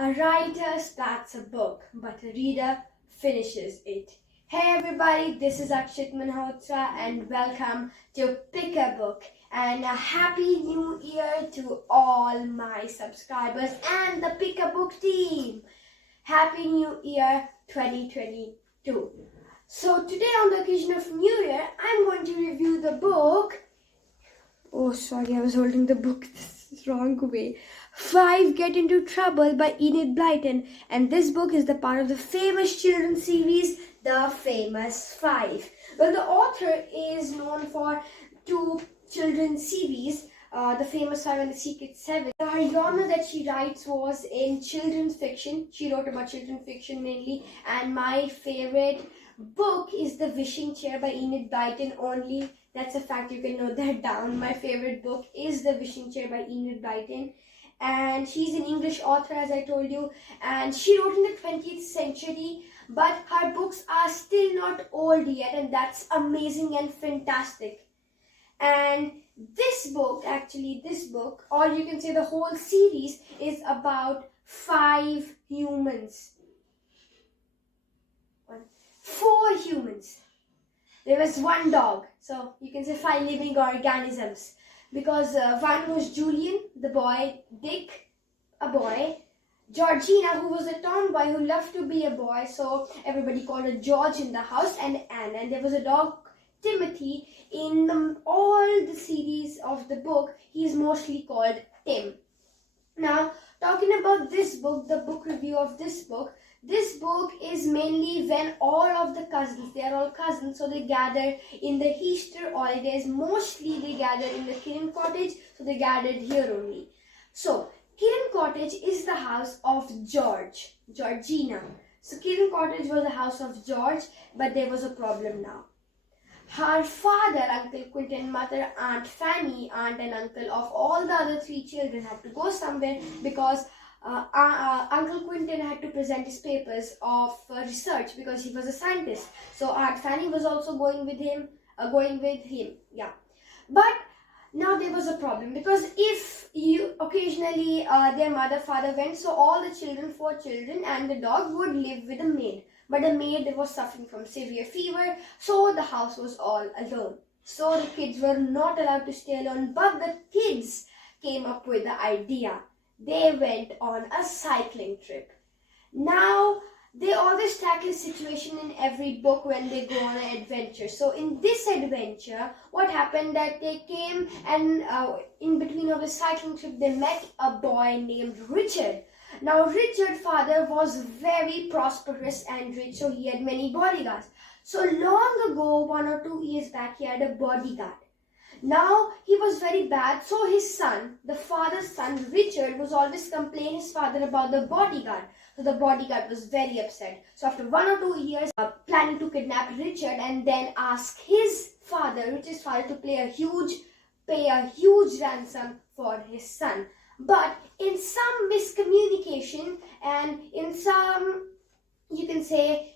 A writer starts a book, but a reader finishes it. Hey everybody, this is Akshit Malhotra and welcome to Pick a Book, and a happy new year to all my subscribers and the Pick a Book team. Happy New Year 2022. So today on the occasion of New Year, I'm going to review the book. Oh, sorry, I was holding the book this wrong way. 5 Get Into Trouble by Enid Blyton. And this book is the part of the famous children's series, The Famous 5. Well, the author is known for 2 children's series, The Famous 5 and The Secret 7. Her genre that she writes was in children's fiction. She wrote about children's fiction mainly. And my favorite book is The Wishing Chair by Enid Blyton only. That's a fact, you can note that down. My favorite book is The Wishing Chair by Enid Blyton. And she's an English author, as I told you. And she wrote in the 20th century, but her books are still not old yet. And that's amazing and fantastic. And this book, or you can say the whole series, is about 5 humans. 4 humans. There was 1 dog, so you can say 5 living organisms, because one was Julian, the boy, Dick, a boy, Georgina, who was a tomboy who loved to be a boy, so everybody called her George in the house, and Anne. And there was a dog, Timothy. In all the series of the book, he is mostly called Tim. Now, talking about this book, the book review of this book is mainly when all of the cousins, they are all cousins, so they gather in the Easter holidays. Mostly they gather in the Kirin cottage, so they gathered here only. So, Kirin cottage is the house of Georgina. So, Kirin cottage was the house of George, but there was a problem now. Her father, Uncle Quentin, mother, Aunt Fanny, aunt and uncle of all the other 3 children had to go somewhere because Uncle Quentin had to present his papers of research because he was a scientist. So Aunt Fanny was also going with him. Yeah. But now there was a problem, because if you occasionally their mother, father went, so all the children, 4 children and the dog would live with a maid. But the maid was suffering from severe fever, so the house was all alone. So the kids were not allowed to stay alone, but the kids came up with the idea. They went on a cycling trip. Now, they always tackle a situation in every book when they go on an adventure. So in this adventure, what happened that they came and in between of the cycling trip, they met a boy named Richard. Now, Richard's father was very prosperous and rich, so he had many bodyguards. So long ago, 1 or 2 years back, he had a bodyguard. Now, he was very bad, so his son, the father's son, Richard, was always complaining his father about the bodyguard. So the bodyguard was very upset. So after 1 or 2 years, planning to kidnap Richard and then ask his father, Richard's father, to pay a huge ransom for his son. But in some miscommunication and in some, you can say,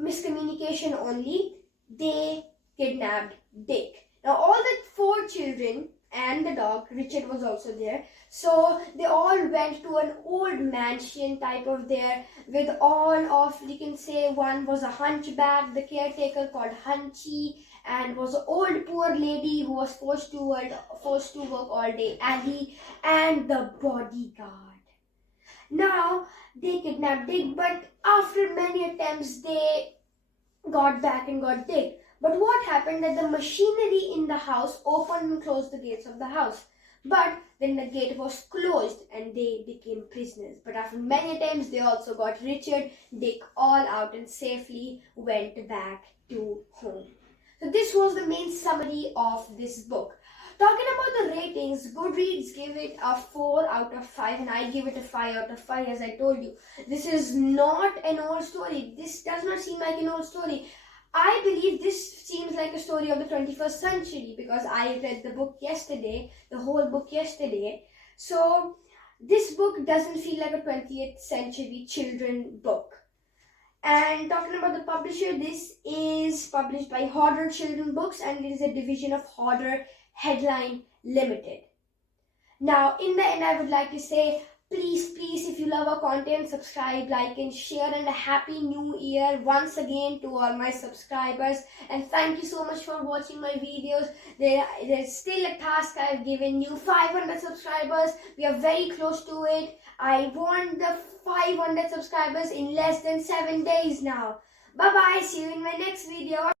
miscommunication only, they kidnapped Dick. Now all the 4 children and the dog, Richard was also there. So they all went to an old mansion type of there with all of, you can say, one was a hunchback, the caretaker called Hunchy, and was an old poor lady who was forced to work all day, Annie, and the bodyguard. Now they kidnapped Dick, but after many attempts they got back and got Dick. But what happened that the machinery in the house opened and closed the gates of the house. But then the gate was closed and they became prisoners. But after many attempts, they also got Richard, Dick all out and safely went back to home. So this was the main summary of this book. Talking about the ratings, Goodreads gave it a 4 out of 5 and I give it a 5 out of 5, as I told you. This is not an old story. This does not seem like an old story. I believe this seems like a story of the 21st century because I read the book yesterday, the whole book yesterday. So this book doesn't feel like a 20th century children book. And talking about the publisher, this is published by Hodder Children Books and it is a division of Hodder Headline Limited. Now, in the end, I would like to say, please, if you love our content, subscribe, like and share, and a happy new year once again to all my subscribers. And thank you so much for watching my videos. There's still a task I've given you, 500 subscribers. We are very close to it. I want the 500 subscribers in less than 7 days now. Bye bye, see you in my next video.